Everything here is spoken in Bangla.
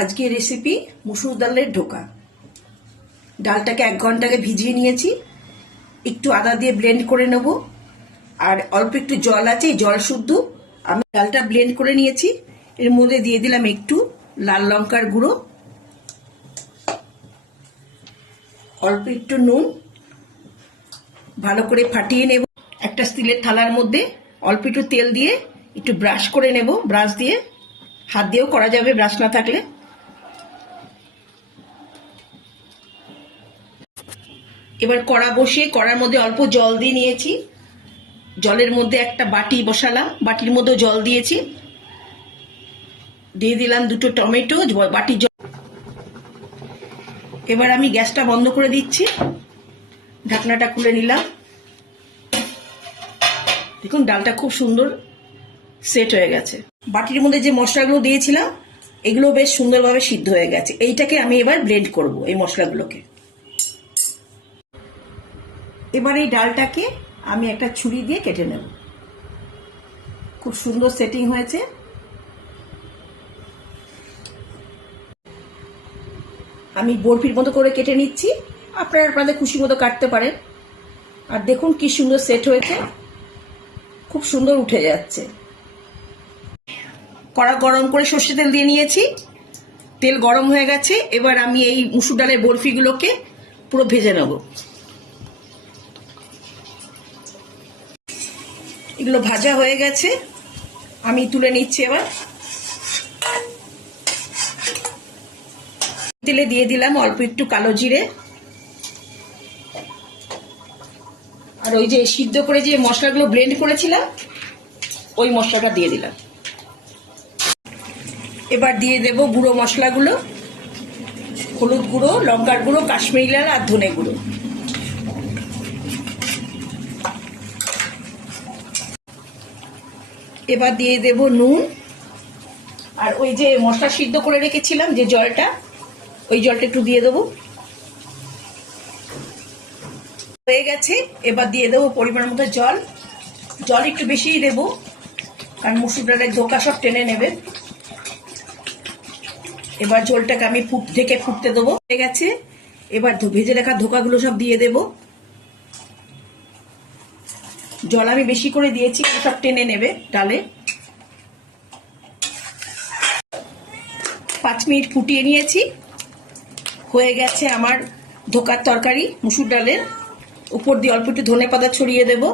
আজকে রেসিপি মুসুর ডালের ঢোকা। ডালটাকে এক ঘন্টাকে ভিজিয়ে নিয়েছি। একটু আদা দিয়ে ব্লেন্ড করে নেব। আর অল্প একটু জল আছে জল শুদ্ধ। আমি ডালটা ব্লেন্ড করে নিয়েছি। এর মধ্যে দিয়ে দিলাম একটু লাল লঙ্কার গুঁড়ো। অল্প একটু নুন। ভালো করে ফাটিয়ে নেব একটা স্টিলের থালার মধ্যে। অল্প একটু তেল দিয়ে একটু ব্রাশ করে নেব, ব্রাশ দিয়ে। হাত দিয়েও করা যাবে, ব্রাশ না থাকলে। এবার কড়া বসিয়ে কড়ার মধ্যে অল্প জল দিয়ে নিয়েছি। জলের মধ্যে একটা বাটি বসালাম, বাটির মধ্যে জল দিয়েছি। দিয়ে দিলাম দুটো টমেটো বাটির জল। এবার আমি গ্যাসটা বন্ধ করে দিচ্ছি। ঢাকনাটা খুলে নিলাম। দেখুন, ডালটা খুব সুন্দর সেট হয়ে গেছে। বাটির মধ্যে যে মশলাগুলো দিয়েছিলাম, এগুলো বেশ সুন্দরভাবে সিদ্ধ হয়ে গেছে। এইটাকে আমি এবার ব্লেন্ড করব, এই মশলাগুলোকে। এবার এই ডালটাকে আমি একটা ছুরি দিয়ে কেটে নেব। খুব সুন্দর সেটিং হয়েছে। আমি বরফির মতো করে কেটে নিচ্ছি। আপনারা আপনাদের খুশি মতো কাটতে পারেন। আর দেখুন কি সুন্দর সেট হয়েছে। খুব সুন্দর উঠে যাচ্ছে। কড়া গরম করে সর্ষে তেল দিয়ে নিয়েছি। তেল গরম হয়ে গেছে। এবার আমি এই মুসুর ডালের বরফিগুলোকে পুরো ভেজে নেব। এগুলো ভাজা হয়ে গেছে। আমি তুলে নিচ্ছি এবার। তেলে দিয়ে দিলাম অল্প একটু কালো জিরে। আর ওই যে সিদ্ধ করে যে মশলাগুলো ব্লেন্ড করেছিলাম, ওই মশলাটা দিয়ে দিলাম। এবার দিয়ে দেব গুঁড়ো মশলাগুলো, হলুদ গুঁড়ো, লঙ্কার গুঁড়ো, কাশ্মীরি লাল আর ধনে গুঁড়ো। এবার দিয়ে দেব নুন। আর ওই যে মশলা সিদ্ধ করে রেখেছিলাম যে জলটা, ওই জলটা একটু দিয়ে দেবো। হয়ে গেছে, এবার দিয়ে দেবো পরিমাণ মতো জল। জল একটু বেশিই দেবো, কারণ মুসুর ডালের ধোকা সব টেনে নেবে। এবার ঝোলটাকে আমি ফুট থেকে ফুটতে দেবো। হয়ে গেছে, এবার ভেজে রাখা ধোকাগুলো সব দিয়ে দেবো। জল আমি বেশি করে দিয়েছি সব টেনে নেবে ডালে। পাঁচ মিনিট ফুটিয়ে নিয়েছি। হয়ে গেছে আমার ধোকার তরকারি, মুসুর ডালের। উপর দিয়ে অল্প একটু ধনে পাতা ছড়িয়ে দেবো।